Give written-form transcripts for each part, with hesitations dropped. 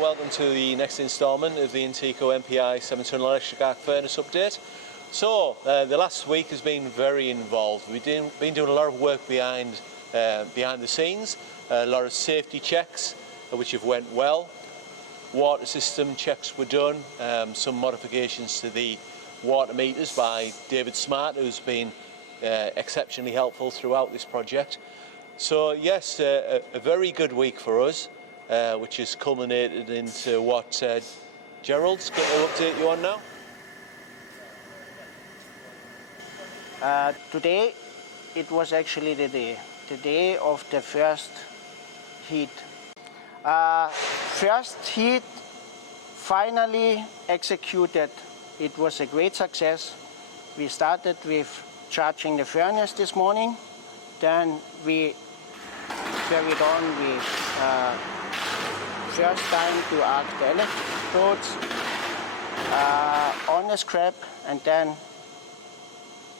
welcome to the next instalment of the Intico MPI 7-ton electric arc furnace update. So, the last week has been very involved. We've been doing a lot of work behind the scenes, a lot of safety checks, which have went well. Water system checks were done, some modifications to the water meters by David Smart, who's been exceptionally helpful throughout this project. So yes, a very good week for us, which has culminated into what Gerald's going to update you on now. Today it was actually the day of the first heat. First heat finally executed. It was a great success. We started with charging the furnace this morning. Then we carried on with first time to arc the electrodes on the scrap, and then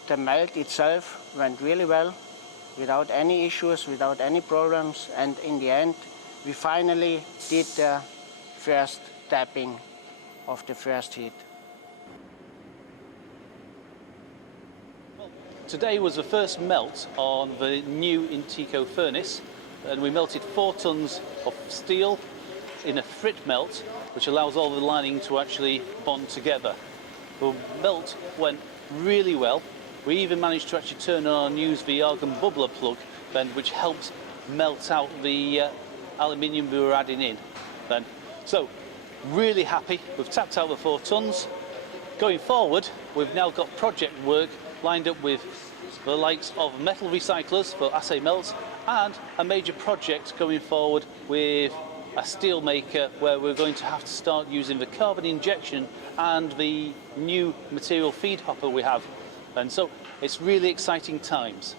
the melt itself went really well, without any issues, without any problems, and in the end we finally did the first tapping of the first heat. Today was the first melt on the new Intico furnace, and we melted 4 tons of steel in a frit melt, which allows all the lining to actually bond together. The melt went really well. We even managed to actually turn on and use the argon bubbler plug then, which helps melt out the aluminium we were adding in then. So really happy. We've tapped out the 4 tons. Going forward, we've now got project work lined up with the likes of metal recyclers for assay melts, and a major project going forward with a steel maker where we're going to have to start using the carbon injection and the new material feed hopper we have. And so it's really exciting times.